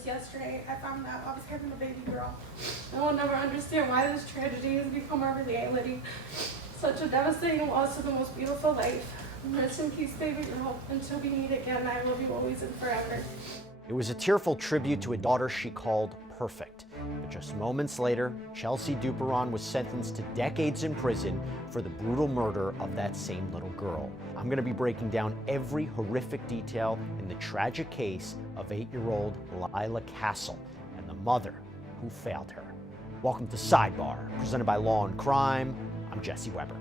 just yesterday, I found out I was having a baby girl. I will never understand why this tragedy has become our reality. Such a devastating loss of the most beautiful life. Rest in peace, baby girl. Until we meet again, I love you always and forever. It was a tearful tribute to a daughter she called perfect. But just moments later, Chelsea Duperon was sentenced to decades in prison for the brutal murder of that same little girl. I'm going to be breaking down every horrific detail in the tragic case of 8-year-old Lyla Cassel and the mother who failed her. Welcome to Sidebar, presented by Law&Crime. I'm Jesse Weber.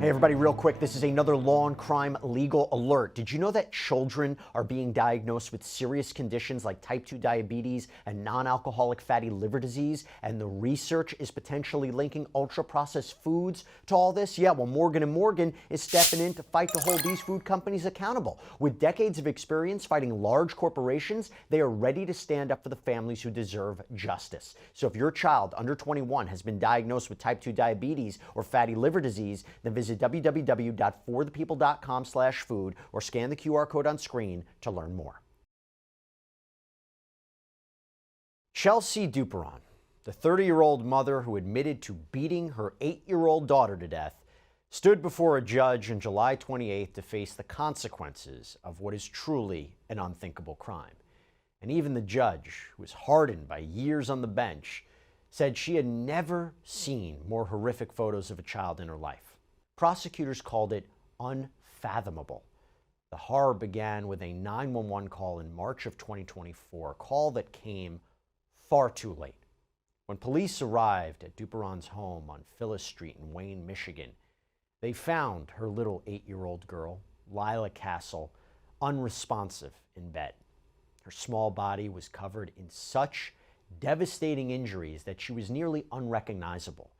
Hey everybody, real quick, this is another Law&Crime legal alert. Did you know that children are being diagnosed with serious conditions like type 2 diabetes and non-alcoholic fatty liver disease, and the research is potentially linking ultra-processed foods to all this? Yeah, well, Morgan & Morgan is stepping in to fight to hold these food companies accountable. With decades of experience fighting large corporations, they are ready to stand up for the families who deserve justice. So if your child under 21 has been diagnosed with type 2 diabetes or fatty liver disease, then visit www.forthepeople.com/food or scan the QR code on screen to learn more. Chelsea Duperon, the 30-year-old mother who admitted to beating her 8-year-old daughter to death, stood before a judge on July 28th to face the consequences of what is truly an unthinkable crime. And even the judge, who was hardened by years on the bench, said she had never seen more horrific photos of a child in her life. Prosecutors called it unfathomable. The horror began with a 911 call in March of 2024, a call that came far too late. When police arrived at Duperon's home on Phyllis Street in Wayne, Michigan, they found her little 8-year-old girl, Lyla Cassel, unresponsive in bed. Her small body was covered in such devastating injuries that she was nearly unrecognizable.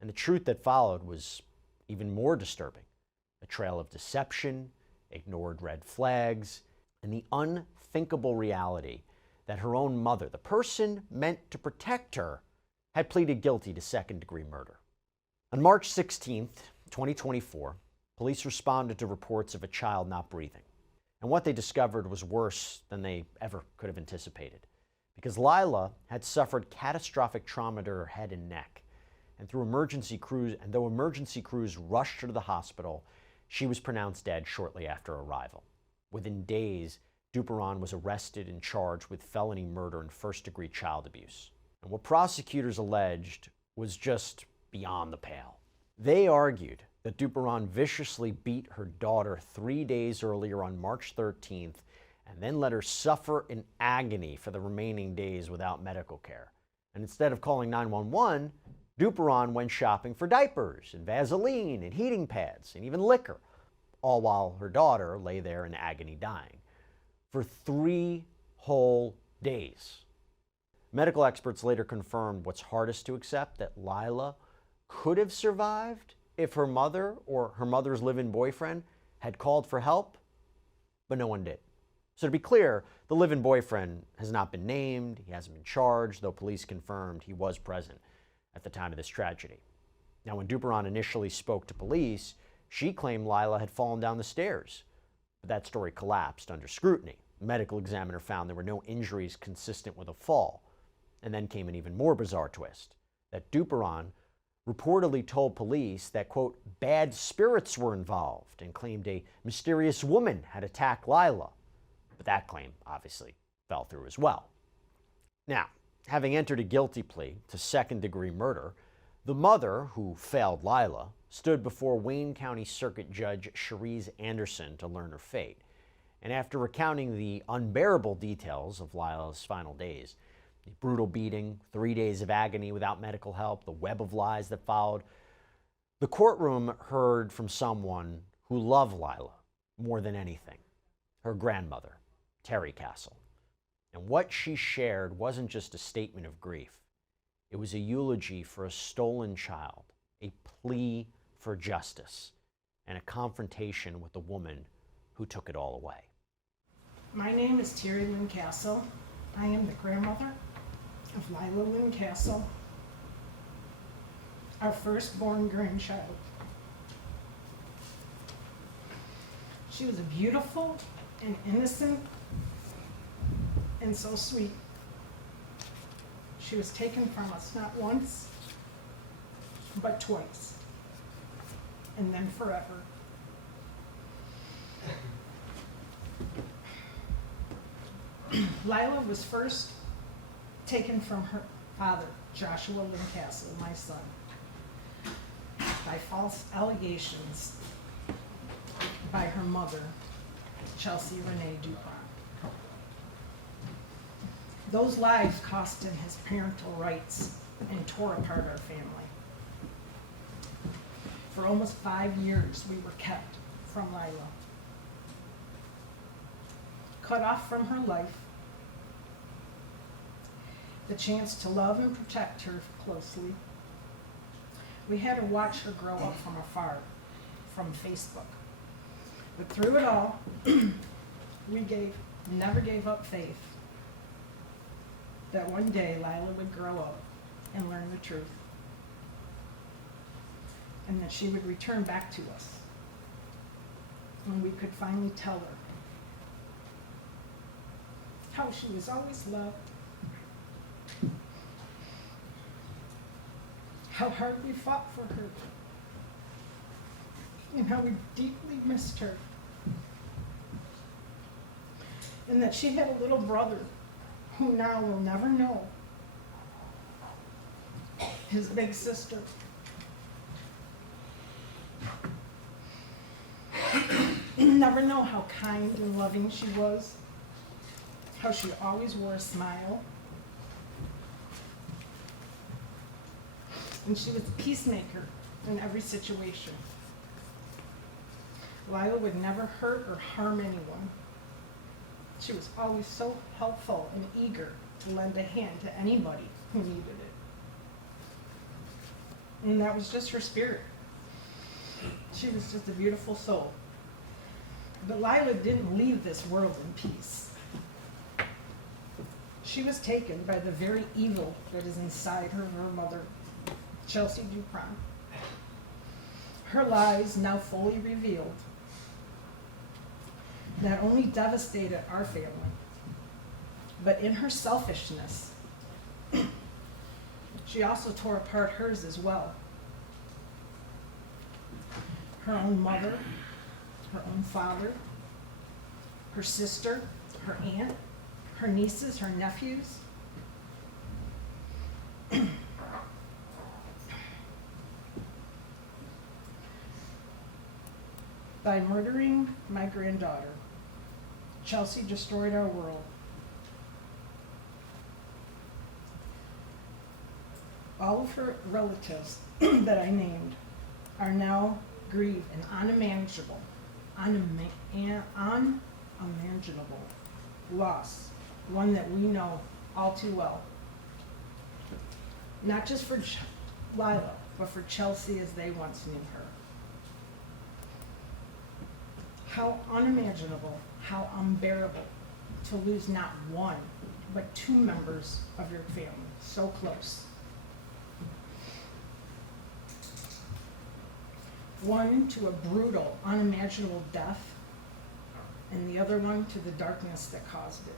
And the truth that followed was even more disturbing: a trail of deception, ignored red flags, and the unthinkable reality that her own mother, the person meant to protect her, had pleaded guilty to second-degree murder. On March 16th, 2024, police responded to reports of a child not breathing. And what they discovered was worse than they ever could have anticipated, because Lyla had suffered catastrophic trauma to her head and neck. And though emergency crews rushed her to the hospital, she was pronounced dead shortly after arrival. Within days, Duperon was arrested and charged with felony murder and first-degree child abuse. And what prosecutors alleged was just beyond the pale. They argued that Duperon viciously beat her daughter 3 days earlier on March 13th and then let her suffer in agony for the remaining days without medical care. And instead of calling 911, Duperon went shopping for diapers and Vaseline and heating pads and even liquor, all while her daughter lay there in agony dying for 3 whole days. Medical experts later confirmed what's hardest to accept, that Lyla could have survived if her mother or her mother's live-in boyfriend had called for help, but no one did. So to be clear, the live-in boyfriend has not been named, he hasn't been charged, though police confirmed he was present at the time of this tragedy. Now, when Duperon initially spoke to police, she claimed Lyla had fallen down the stairs, but that story collapsed under scrutiny. The medical examiner found there were no injuries consistent with a fall. And then came an even more bizarre twist, that Duperon reportedly told police that, quote, bad spirits were involved, and claimed a mysterious woman had attacked Lyla. But that claim obviously fell through as well. Now, having entered a guilty plea to second-degree murder, the mother, who failed Lyla, stood before Wayne County Circuit Judge Cherise Anderson to learn her fate. And after recounting the unbearable details of Lyla's final days, the brutal beating, 3 days of agony without medical help, the web of lies that followed, the courtroom heard from someone who loved Lyla more than anything: her grandmother, Terry Cassel. And what she shared wasn't just a statement of grief. It was a eulogy for a stolen child, a plea for justice, and a confrontation with the woman who took it all away. My name is Terry Lynn Cassel. I am the grandmother of Lyla Lynn Cassel, our firstborn grandchild. She was a beautiful, and innocent and so sweet. She was taken from us not once, but twice, and then forever. Lyla was first taken from her father, Joshua Lynn Cassel, my son, by false allegations by her mother, Chelsea Renee Duperon. Those lies cost him his parental rights and tore apart our family. For almost 5 years, we were kept from Lyla. Cut off from her life, the chance to love and protect her closely. We had to watch her grow up from afar, from Facebook. But through it all, we never gave up faith that one day Lyla would grow up and learn the truth, and that she would return back to us, and we could finally tell her how she was always loved, how hard we fought for her, and how we deeply missed her, and that she had a little brother who now will never know his big sister. Never know how kind and loving she was, how she always wore a smile, and she was a peacemaker in every situation. Lyla would never hurt or harm anyone. She was always so helpful and eager to lend a hand to anybody who needed it. And that was just her spirit. She was just a beautiful soul. But Lyla didn't leave this world in peace. She was taken by the very evil that is inside her mother, Chelsea Duperon. Her lies, now fully revealed, not only devastated our family, but in her selfishness, she also tore apart hers as well. Her own mother, her own father, her sister, her aunt, her nieces, her nephews. By murdering my granddaughter, Chelsea destroyed our world. All of her relatives that I named are now grieved and unimaginable loss, one that we know all too well. Not just for Lyla, but for Chelsea as they once knew her. How unimaginable, how unbearable to lose not one, but 2 members of your family so close. One to a brutal, unimaginable death, and the other one to the darkness that caused it.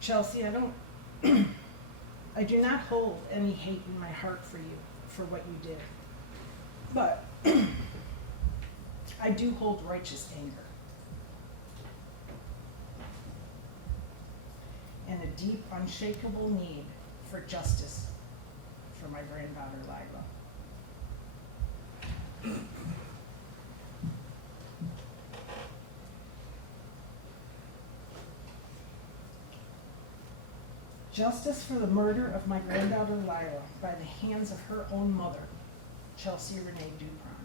Chelsea, I do not hold any hate in my heart for you, for what you did. But I do hold righteous anger. And a deep, unshakable need for justice for my granddaughter, Lyla. Justice for the murder of my granddaughter Lyla by the hands of her own mother, Chelsea Renee Duperon.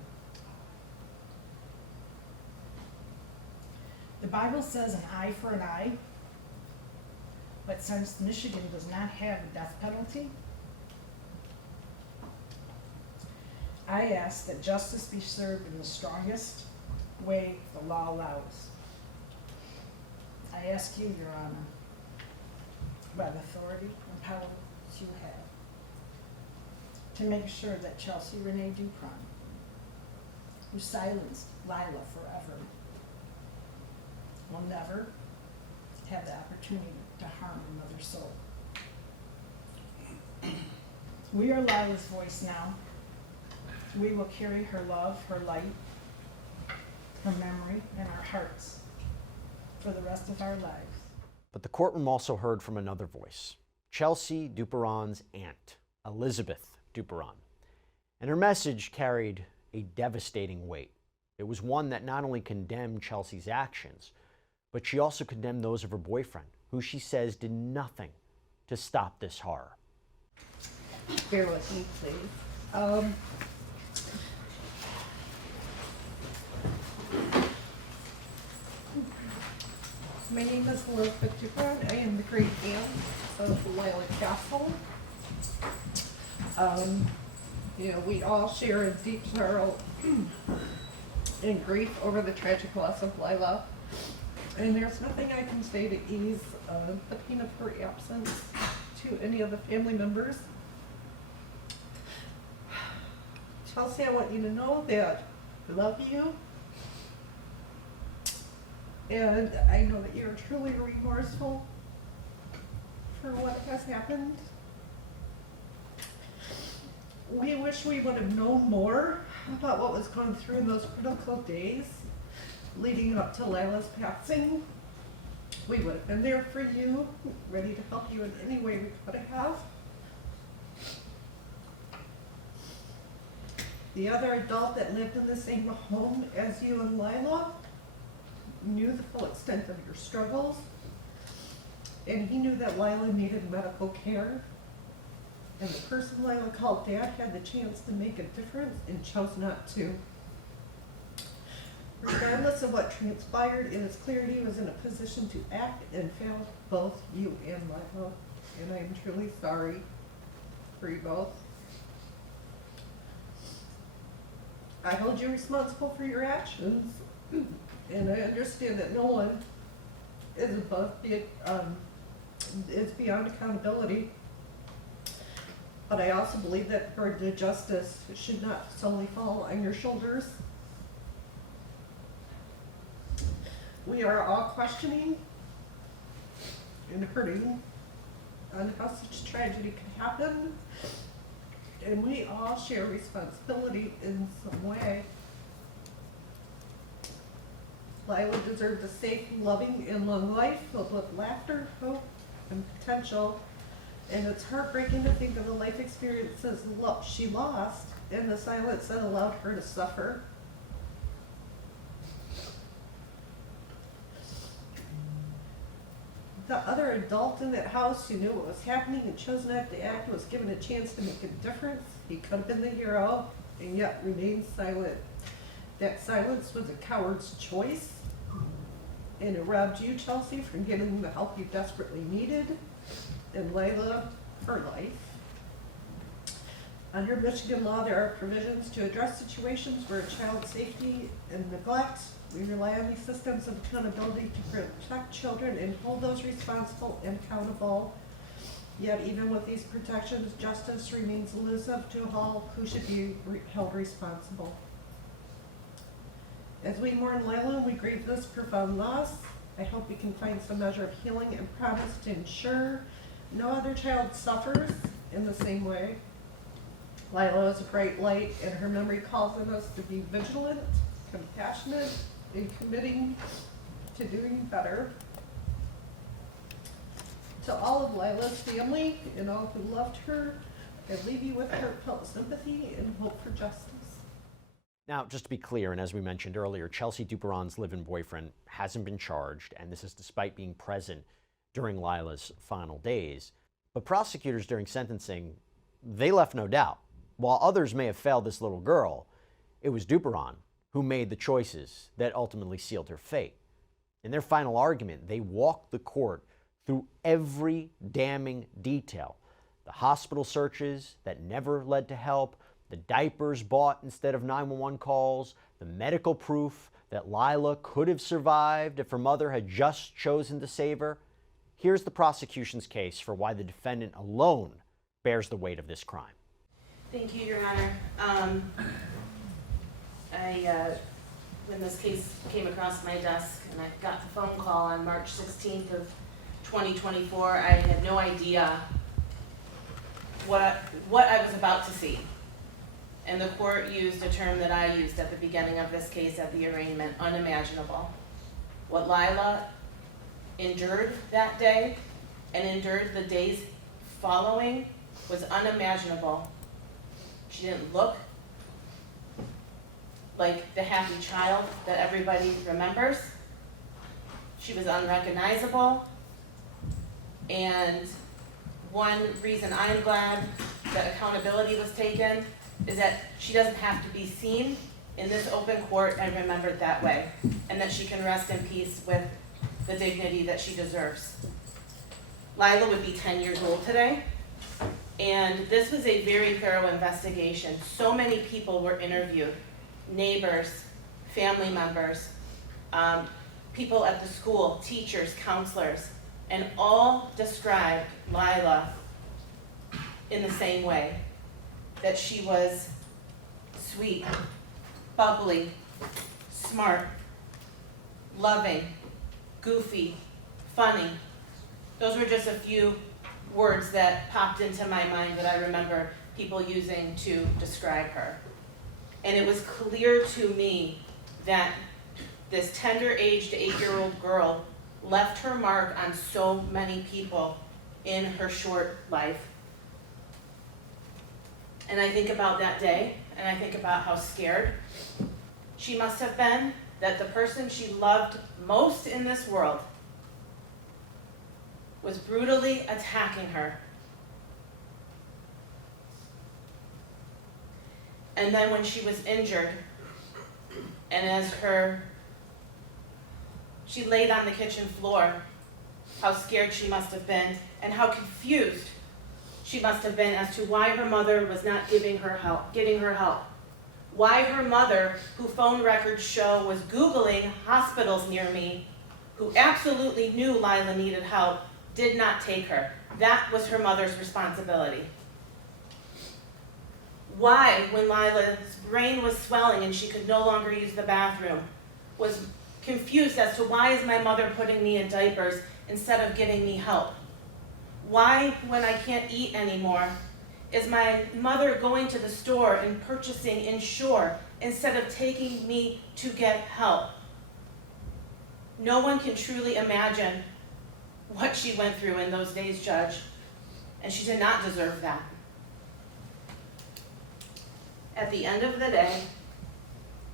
The Bible says an eye for an eye, but since Michigan does not have a death penalty, I ask that justice be served in the strongest way the law allows. I ask you, Your Honor, by the authority and power you have, to make sure that Chelsea Renee Duperon, who silenced Lyla forever, will never have the opportunity to harm another soul. We are Lyla's voice now. We will carry her love, her light, her memory, and our hearts for the rest of our lives. But the courtroom also heard from another voice, Chelsea Duperon's aunt, Elizabeth Duperon. And her message carried a devastating weight. It was one that not only condemned Chelsea's actions, but she also condemned those of her boyfriend, who she says did nothing to stop this horror. Bear with me, please. My name is Elizabeth Duperon. I am the great aunt of Lyla Cassel. We all share a deep sorrow and grief over the tragic loss of Lyla. And there's nothing I can say to ease the pain of her absence to any of the family members. Chelsea, I want you to know that I love you. And I know that you're truly remorseful for what has happened. We wish we would have known more about what was going through in those critical days leading up to Lyla's passing. We would have been there for you, ready to help you in any way we could have. The other adult that lived in the same home as you and Lyla knew the full extent of your struggles, and he knew that Lyla needed medical care, and the person Lyla called Dad had the chance to make a difference and chose not to. Regardless of what transpired, it is clear he was in a position to act and failed both you and Lyla, and I am truly sorry for you both. I hold you responsible for your actions, and I understand that no one is is beyond accountability. But I also believe that the burden of justice should not solely fall on your shoulders. We are all questioning and hurting on how such tragedy could happen, and we all share responsibility in some way. Lyla deserved a safe, loving, and long life filled with laughter, hope, and potential. And it's heartbreaking to think of the life experiences she lost and the silence that allowed her to suffer. The other adult in that house who knew what was happening and chose not to act was given a chance to make a difference. He could have been the hero and yet remained silent. That silence was a coward's choice, and it robbed you, Chelsea, from getting the help you desperately needed, and Lyla, her life. Under Michigan law, there are provisions to address situations where child safety and neglect. We rely on these systems of accountability to protect children and hold those responsible and accountable. Yet even with these protections, justice remains elusive to all who should be held responsible. As we mourn Lyla and we grieve this profound loss, I hope we can find some measure of healing and promise to ensure no other child suffers in the same way. Lyla is a bright light, and her memory calls on us to be vigilant, compassionate, and committing to doing better. To all of Lyla's family and all who loved her, I leave you with heartfelt sympathy and hope for justice. Now, just to be clear, and as we mentioned earlier, Chelsea Duperon's live-in boyfriend hasn't been charged, and this is despite being present during Lyla's final days. But prosecutors during sentencing, they left no doubt. While others may have failed this little girl, it was Duperon who made the choices that ultimately sealed her fate. In their final argument, they walked the court through every damning detail. The hospital searches that never led to help, the diapers bought instead of 911 calls, the medical proof that Lyla could have survived if her mother had just chosen to save her. Here's the prosecution's case for why the defendant alone bears the weight of this crime. Thank you, Your Honor. when this case came across my desk and I got the phone call on March 16th of 2024, I had no idea what I was about to see. And the court used a term that I used at the beginning of this case at the arraignment, unimaginable. What Lyla endured that day and endured the days following was unimaginable. She didn't look like the happy child that everybody remembers. She was unrecognizable. And one reason I'm glad that accountability was taken is that she doesn't have to be seen in this open court and remembered that way, and that she can rest in peace with the dignity that she deserves. Lyla would be 10 years old today, and this was a very thorough investigation. So many people were interviewed, neighbors, family members, people at the school, teachers, counselors, and all described Lyla in the same way, that she was sweet, bubbly, smart, loving, goofy, funny. Those were just a few words that popped into my mind that I remember people using to describe her. And it was clear to me that this tender-aged 8-year-old girl left her mark on so many people in her short life. And I think about that day, and I think about how scared she must have been that the person she loved most in this world was brutally attacking her. And then when she was injured, and as she laid on the kitchen floor, how scared she must have been, and how confused she must have been as to why her mother was not getting her help. Why her mother, who phone records show was Googling hospitals near me, who absolutely knew Lyla needed help, did not take her. That was her mother's responsibility. Why, when Lyla's brain was swelling and she could no longer use the bathroom, was confused as to why is my mother putting me in diapers instead of giving me help? Why, when I can't eat anymore, is my mother going to the store and purchasing Ensure instead of taking me to get help? No one can truly imagine what she went through in those days, Judge, and she did not deserve that. At the end of the day,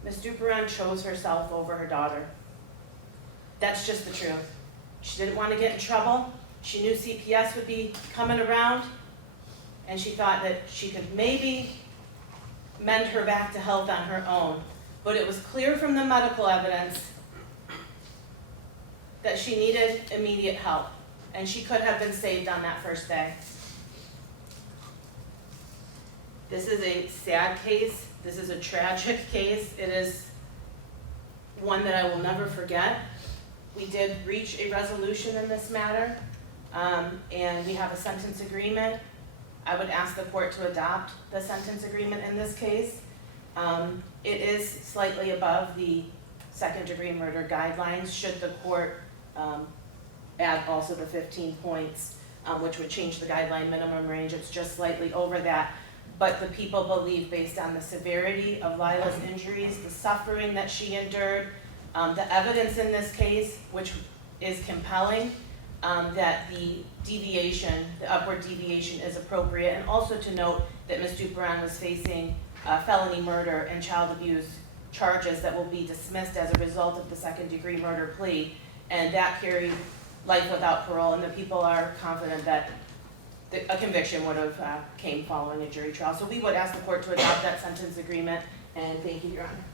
Ms. Duperon chose herself over her daughter. That's just the truth. She didn't want to get in trouble. She knew CPS would be coming around, and she thought that she could maybe mend her back to health on her own. But it was clear from the medical evidence that she needed immediate help, and she could have been saved on that first day. This is a sad case. This is a tragic case. It is one that I will never forget. We did reach a resolution in this matter, and we have a sentence agreement. I would ask the court to adopt the sentence agreement in this case. It is slightly above the second-degree murder guidelines, should the court add also the 15 points, which would change the guideline minimum range. It's just slightly over that. But the people believe, based on the severity of Lyla's injuries, the suffering that she endured, the evidence in this case, which is compelling, that the deviation, the upward deviation is appropriate, and also to note that Ms. Duperon was facing felony murder and child abuse charges that will be dismissed as a result of the second-degree murder plea, and that carried life without parole, and the people are confident that a conviction would have came following a jury trial. So we would ask the court to adopt that sentence agreement, and thank you, Your Honor.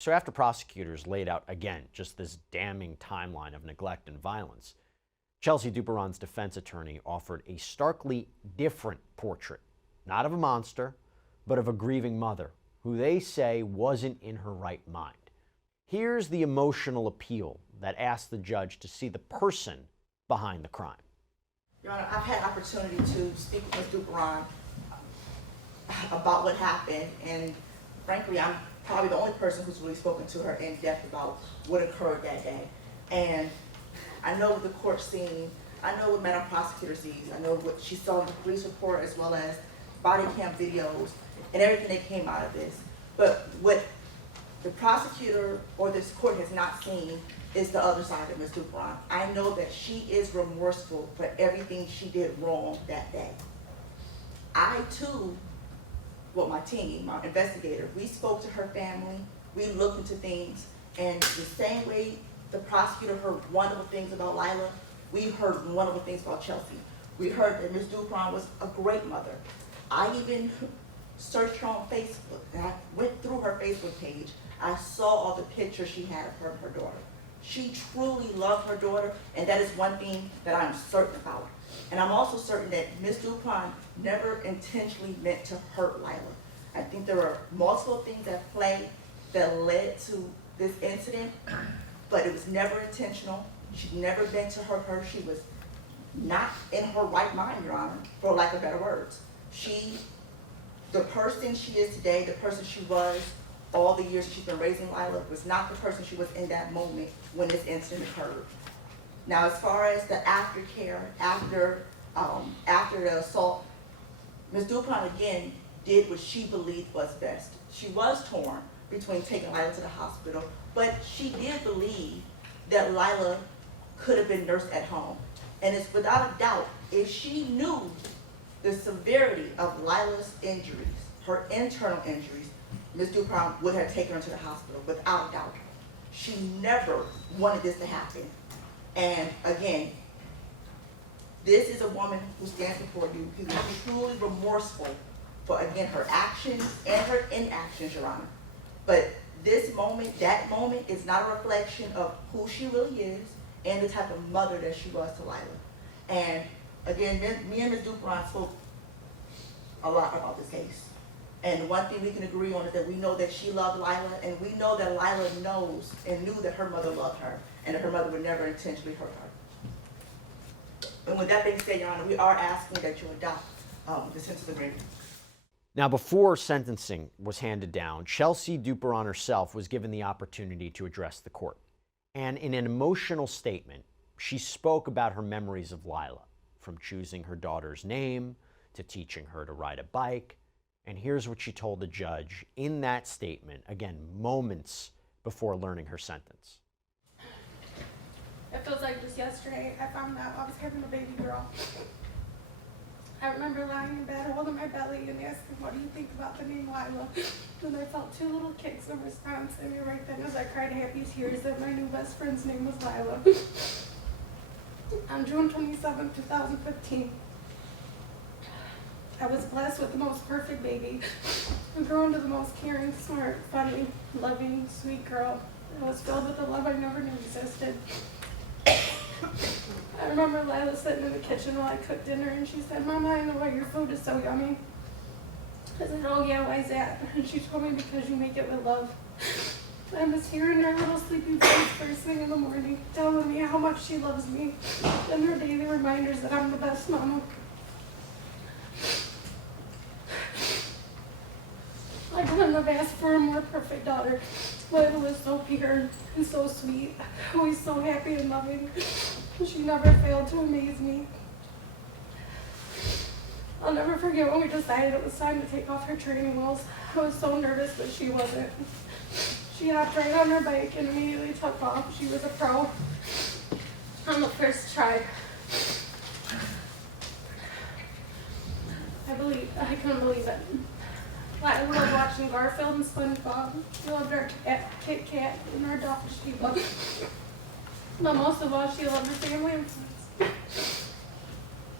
So after prosecutors laid out, again, just this damning timeline of neglect and violence, Chelsea Duperon's defense attorney offered a starkly different portrait, not of a monster, but of a grieving mother who they say wasn't in her right mind. Here's the emotional appeal that asked the judge to see the person behind the crime. Your Honor, I've had opportunity to speak with Ms. Duperon about what happened, and frankly, I'm probably the only person who's really spoken to her in depth about what occurred that day. And I know what the court seen, I know what Madam Prosecutor sees, I know what she saw in the police report as well as body cam videos and everything that came out of this. But what the prosecutor or this court has not seen is the other side of Ms. Duperon. I know that she is remorseful for everything she did wrong that day. I too, well, my team, my investigator, we spoke to her family, we looked into things, and the same way the prosecutor heard wonderful things about Lyla, we heard wonderful things about Chelsea. We heard that Ms. Duperon was a great mother. I even searched her on Facebook, and I went through her Facebook page. I saw all the pictures she had of her and her daughter. She truly loved her daughter, and that is one thing that I'm certain about. And I'm also certain that Ms. Duperon never intentionally meant to hurt Lyla. I think there were multiple things at play that led to this incident, but it was never intentional. She'd never meant to hurt her. She was not in her right mind, Your Honor, for lack of better words. The person she is today, the person she was all the years she's been raising Lyla, was not the person she was in that moment when this incident occurred. Now, as far as the aftercare, after the assault, Ms. Duperon again did what she believed was best. She was torn between taking Lyla to the hospital, but she did believe that Lyla could have been nursed at home. And it's without a doubt, if she knew the severity of Lyla's injuries, her internal injuries, Ms. Duperon would have taken her to the hospital, without a doubt. She never wanted this to happen. And again, this is a woman who stands before you who is truly remorseful for, again, her actions and her inactions, Your Honor. But this moment, that moment, is not a reflection of who she really is and the type of mother that she was to Lyla. And again, me and Ms. Duperon spoke a lot about this case. And one thing we can agree on is that we know that she loved Lyla, and we know that Lyla knows and knew that her mother loved her, and that her mother would never intentionally hurt her. And with that being said, Your Honor, we are asking that you adopt the sentence agreement. Now, before sentencing was handed down, Chelsea Duperon herself was given the opportunity to address the court. And in an emotional statement, she spoke about her memories of Lyla, from choosing her daughter's name to teaching her to ride a bike. And here's what she told the judge in that statement, again, moments before learning her sentence. It feels like just yesterday I found out I was having a baby girl. I remember lying in bed holding my belly and asking, what do you think about the name Lyla? And I felt two little kicks in response, and right then as I cried happy tears that my new best friend's name was Lyla. On June 27, 2015, I was blessed with the most perfect baby. I grew into the most caring, smart, funny, loving, sweet girl. I was filled with a love I never knew existed. I remember Lyla sitting in the kitchen while I cooked dinner, and she said, Mama, I know why your food is so yummy. I said, oh yeah, why's that? And she told me, because you make it with love. I was hearing her little sleepy voice first thing in the morning, telling me how much she loves me, and her daily reminders that I'm the best mama. I couldn't have asked for a more perfect daughter. Lyla was so pure and so sweet, always so happy and loving. She never failed to amaze me. I'll never forget when we decided it was time to take off her training wheels. I was so nervous, but she wasn't. She hopped right on her bike and immediately took off. She was a pro on the first try. I couldn't believe it. I loved watching Garfield and SpongeBob. She loved our cat, Kit Kat, and our dog, Sheba. But most of all, she loved her family and friends.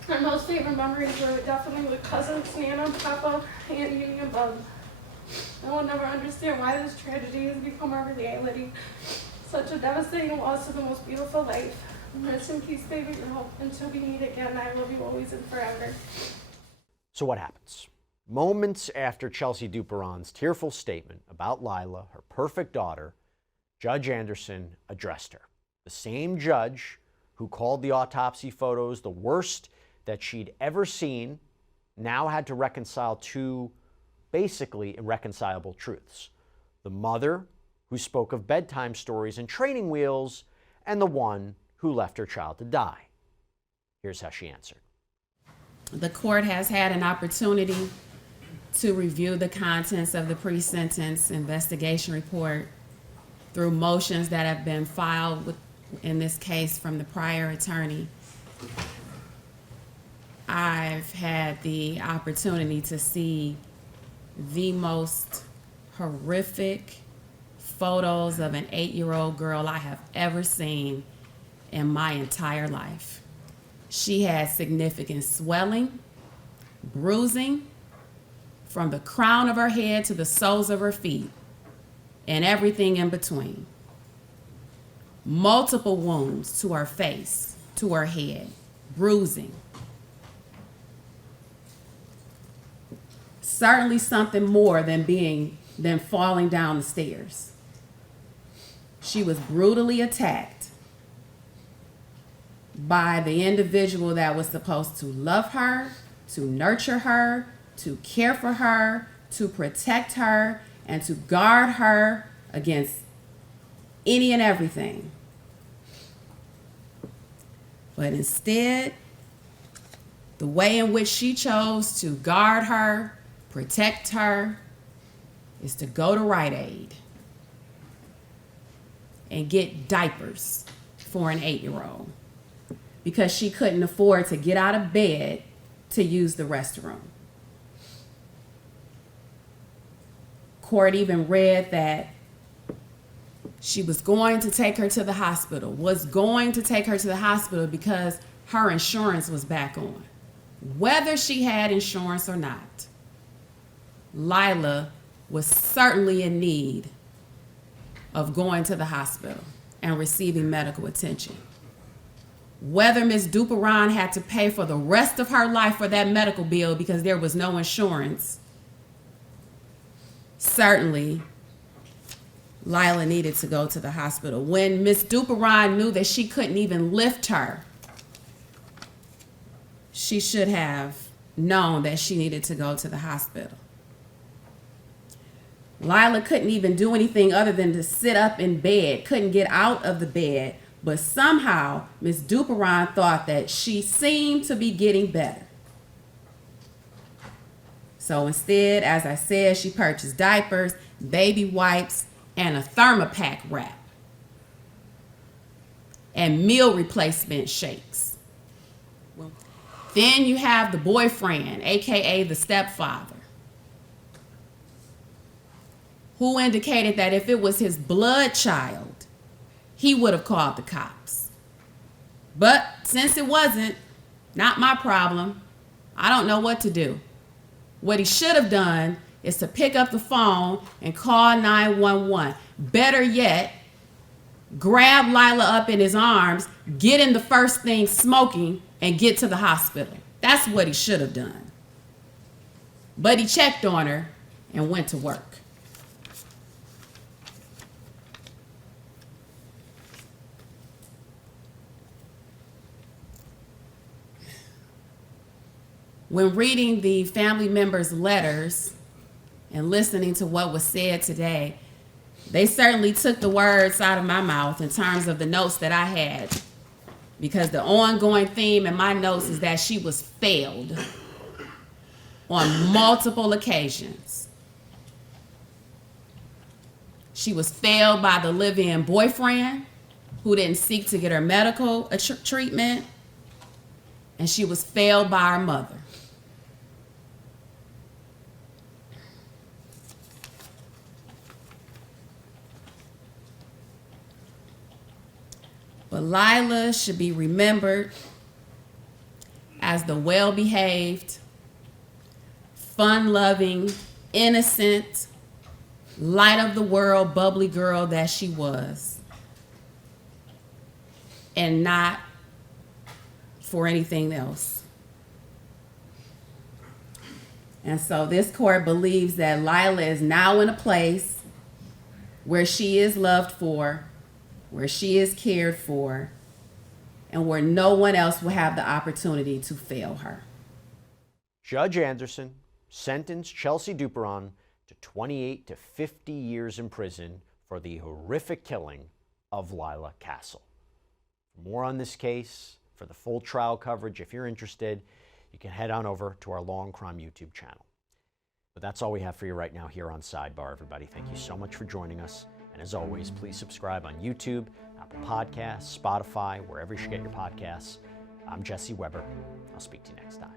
Her most favorite memories were definitely with cousins, Nana, Papa, Aunt Uni, and Bub. I will never understand why this tragedy has become our reality. Such a devastating loss of the most beautiful life. Rest in peace, baby girl. Until we meet again, I love you always and forever. So what happens? Moments after Chelsea Duperon's tearful statement about Lyla, her perfect daughter, Judge Anderson addressed her. The same judge who called the autopsy photos the worst that she'd ever seen now had to reconcile two basically irreconcilable truths. the mother who spoke of bedtime stories and training wheels, and the one who left her child to die. Here's how she answered. The court has had an opportunity to review the contents of the pre-sentence investigation report through motions that have been filed in this case from the prior attorney. I've had the opportunity to see the most horrific photos of an 8-year-old girl I have ever seen in my entire life. She had significant swelling, bruising from the crown of her head to the soles of her feet and everything in between. Multiple wounds to her face, to her head, bruising. Certainly something more than falling down the stairs. She was brutally attacked by the individual that was supposed to love her, to nurture her, to care for her, to protect her, and to guard her against any and everything. But instead, the way in which she chose to guard her, protect her, is to go to Rite Aid and get diapers for an 8-year-old because she couldn't afford to get out of bed to use the restroom. Court even read that she was going to take her to the hospital, because her insurance was back on. Whether she had insurance or not, Lyla was certainly in need of going to the hospital and receiving medical attention. Whether Ms. Duperon had to pay for the rest of her life for that medical bill because there was no insurance, certainly Lyla needed to go to the hospital. When Ms. Duperon knew that she couldn't even lift her, she should have known that she needed to go to the hospital. Lyla couldn't even do anything other than to sit up in bed, couldn't get out of the bed, but somehow Ms. Duperon thought that she seemed to be getting better. So instead, as I said, she purchased diapers, baby wipes, and a Thermopack wrap, and meal replacement shakes. Then you have the boyfriend, AKA the stepfather, who indicated that if it was his blood child, he would have called the cops. But since it wasn't, not my problem, I don't know what to do. What he should have done is to pick up the phone and call 911. Better yet, grab Lyla up in his arms, get in the first thing smoking, and get to the hospital. That's what he should have done. But he checked on her and went to work. When reading the family members' letters and listening to what was said today, they certainly took the words out of my mouth in terms of the notes that I had, because the ongoing theme in my notes is that she was failed on multiple occasions. She was failed by the live-in boyfriend who didn't seek to get her medical treatment, and she was failed by her mother. But Lyla should be remembered as the well-behaved, fun-loving, innocent, light-of-the-world, bubbly girl that she was, and not for anything else. And so this court believes that Lyla is now in a place where she is loved for, where she is cared for, and where no one else will have the opportunity to fail her. Judge Anderson sentenced Chelsea Duperon to 28 to 50 years in prison for the horrific killing of Lyla Cassel. For more on this case, for the full trial coverage, if you're interested, you can head on over to our Law&Crime YouTube channel. But that's all we have for you right now here on Sidebar, everybody. Thank you so much for joining us. And as always, please subscribe on YouTube, Apple Podcasts, Spotify, wherever you should get your podcasts. I'm Jesse Weber. I'll speak to you next time.